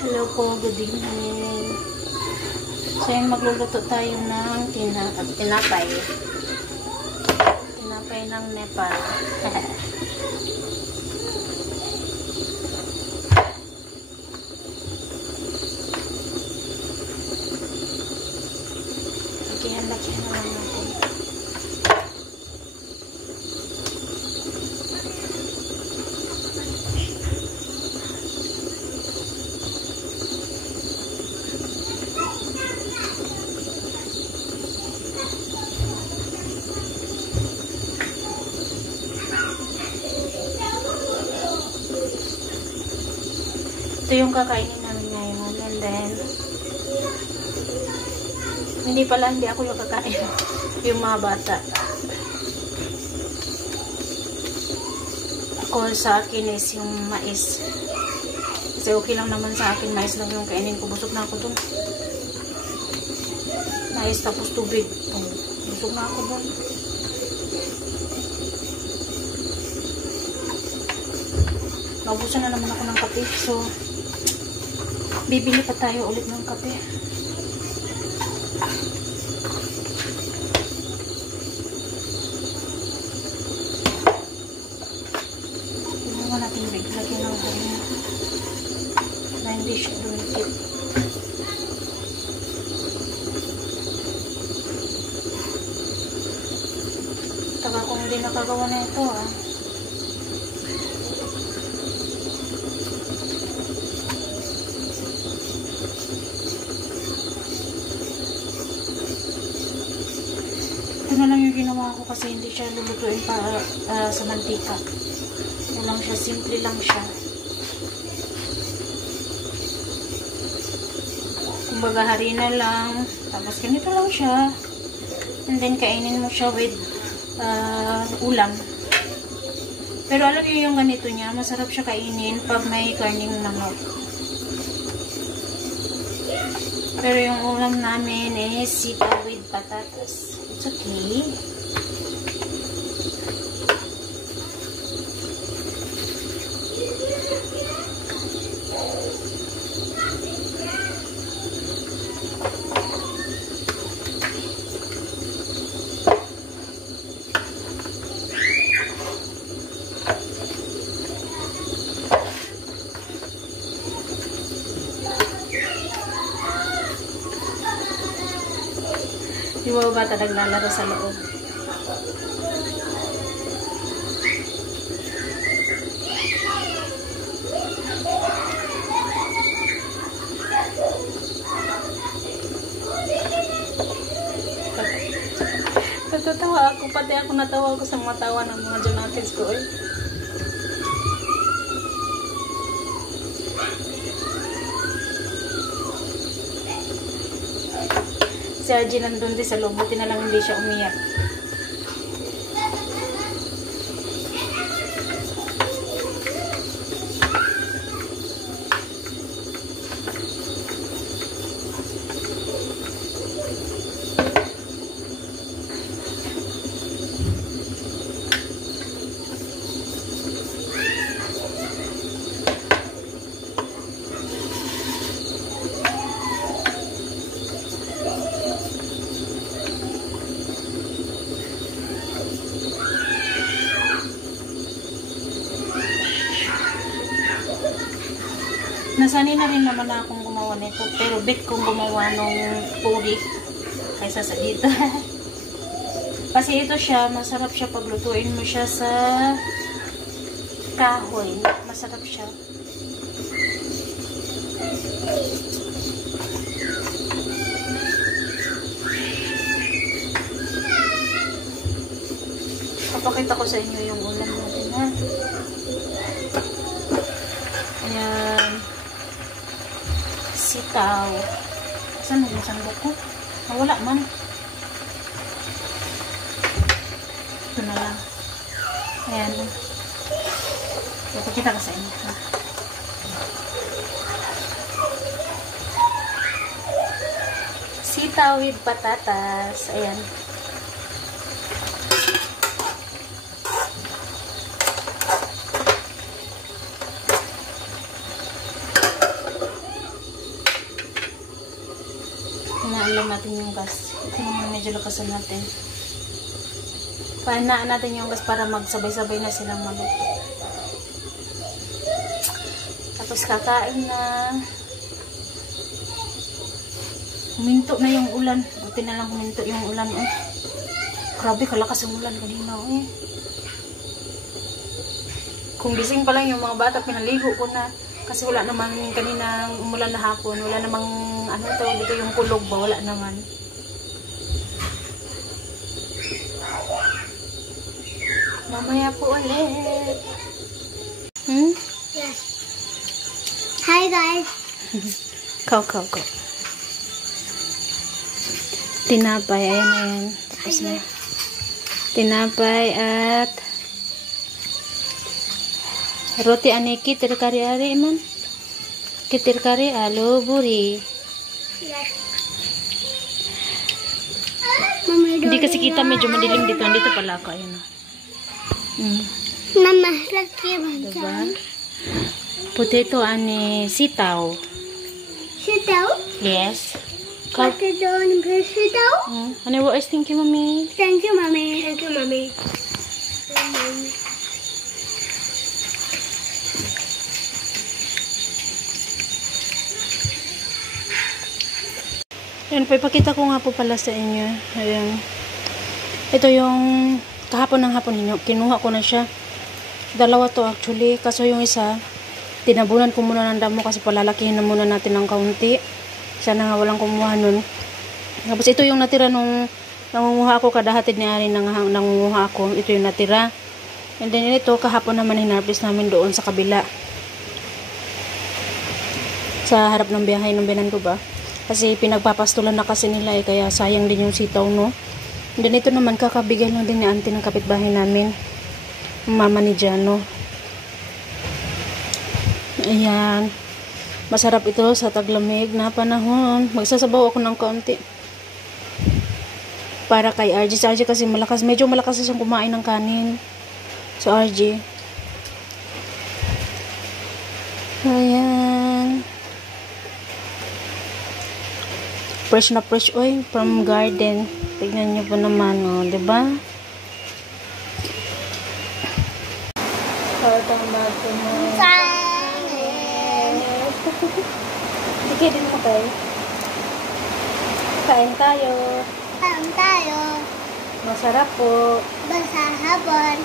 Hello po, good evening. So yung magluluto tayo ng tinapay. Tinapay ng Nepal. Lakihan na lang natin. Ito yung kakainin namin ngayon. And then, hindi ako yung kakain. Yung mga bata. Ako sa akin is yung mais. Kasi okay lang naman sa akin. Mais lang yung kainin ko. Busog na ako dun. Mais tapos tubig. Busog na ako dun. Naubusan na naman ako ng kape. So, bibili pa tayo ulit ng kape. Tingnan natin lagyan ng harina na hindi siya dumikit. Taga kung hindi nakagawa na ito Ito na lang yung ginawa ko kasi hindi siya lulutuin pa sa mantika. Ito lang siya, simple lang siya. Kumbaga harina lang, tapos ganito lang siya. And then kainin mo siya with ulam. Pero alam niyo yung ganito niya, masarap siya kainin pag may karning manok. Pero yung ulam namin is sitaw with patatas. It's okay. Yung mga bata naglalaro sa loob. Natatawa ako, pati ako natawa ako sa mga tawa ng mga Jonatans ko Si Arjun nandun din sa loob, buti na lang hindi siya umiyak. Nasanay na rin naman akong gumawa nito, pero bit kong gumawa nung pogi kaysa sa dito. Kasi ito siya, masarap siya paglutuin mo siya sa kahoy. Masarap siya. Papakita ko sa inyo yung ulam natin, ha? Ayan. Sitaw. Saan yung sandok ko? Wala man. Ito na lang. Ayan. Papakita ko sa inyo, ha? sitaw with patatas. Ayan. Hinaalam natin yung gas. Ito naman medyo lakasan natin. Pahinaan natin yung gas para magsabay-sabay na silang maluto. Tapos kakain na. Huminto na yung ulan. Buti na lang huminto yung ulan. Grabe, kalakas yung ulan kanina. Kung gising pa lang yung mga bata, pinaligo ko na. Kasi wala naman kaninang umulan na hapon. Wala namang, ano to, dito yung kulog ba? Wala naman. Mamaya po ulit. Yes. Hi guys. Kaw. Tinapay, ayan. Tapos na. Tinapay at roti ane kitir kari ari man. Kitir kari alo buri. Yes. Hindi kasi kita, medyo madilim dito. Dito pala ako, ayan o. Mama, laki ba Diba? dyan? Potato ane sitaw. Sitaw? Yes. Bakit doon yung sitaw? Ano what is thank you, mommy? Thank you, mommy. Thank you, mommy. Yan, ipakita ko nga po pala sa inyo. Ayan. Ito yung kahapon ng hapon ninyo. Kinuha ko na siya. Dalawa to actually. Kaso yung isa, tinabunan ko muna ng damo kasi palalakihin na muna natin ng kaunti. Sana nga walang kumuha nun. Tapos ito yung natira nung nangunguha ako, kada hatid ni Ari nangunguha ako. Ito yung natira. And then ito, kahapon naman hinarvest namin doon sa kabila. Sa harap ng biyahe ng biyanan ko ba. Kasi pinagpapastulan na kasi nila kaya sayang din yung sitaw, no. And then ito naman, kakabigay lang din ni auntie ng kapitbahay namin. Mama ni Jano. Ayan. Masarap ito sa taglamig na panahon. Magsasabaw ako ng kaunti. Para kay RG. Si RG kasi malakas. Medyo malakas siyang kumain ng kanin. So RG. Ayan. Fresh na fresh oil from garden. Tignan nyo po naman, oh, diba? Parang bago mo. Sige din mo kayo. Kain tayo. Kain tayo. Masarap po. Basa hapon.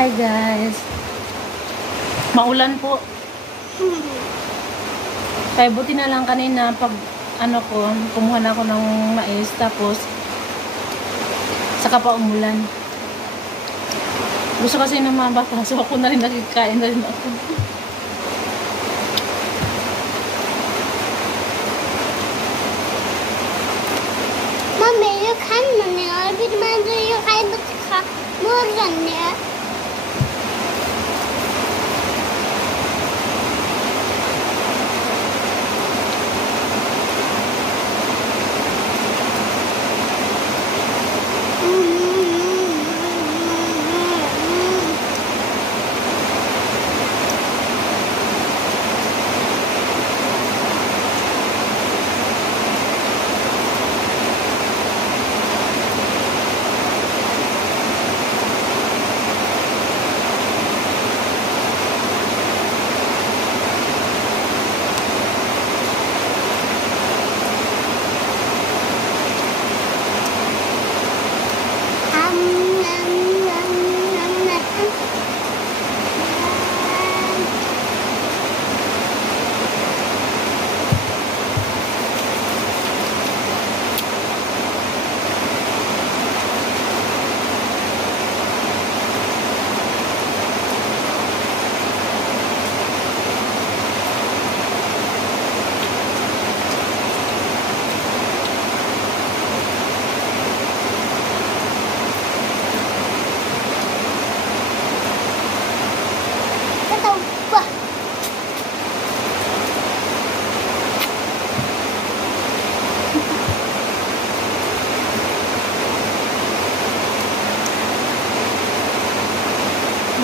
Hi guys. Maulan po. Kaya buti na lang kanina pag ano ko, kumuha na ako ng mais tapos saka pa umulan. Gusto kasi ng mga bata so ako na rin nakikain na rin ako. Mami, you kan man ya. Vid man du ju kan betka morgon ya.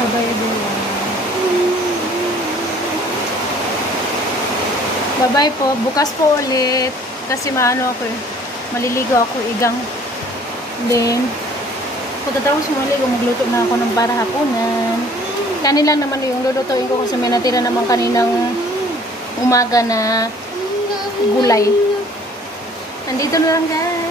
Bye-bye everyone. Bye-bye po. Bukas po ulit. Kasi maano ako eh. Maliligo ako igang. Then, pagkatapos maligo, magluto na ako ng para hapunan. Kanila naman yung lulutuin ko kasi may natira naman kaninang umaga na gulay. Nandito na lang guys.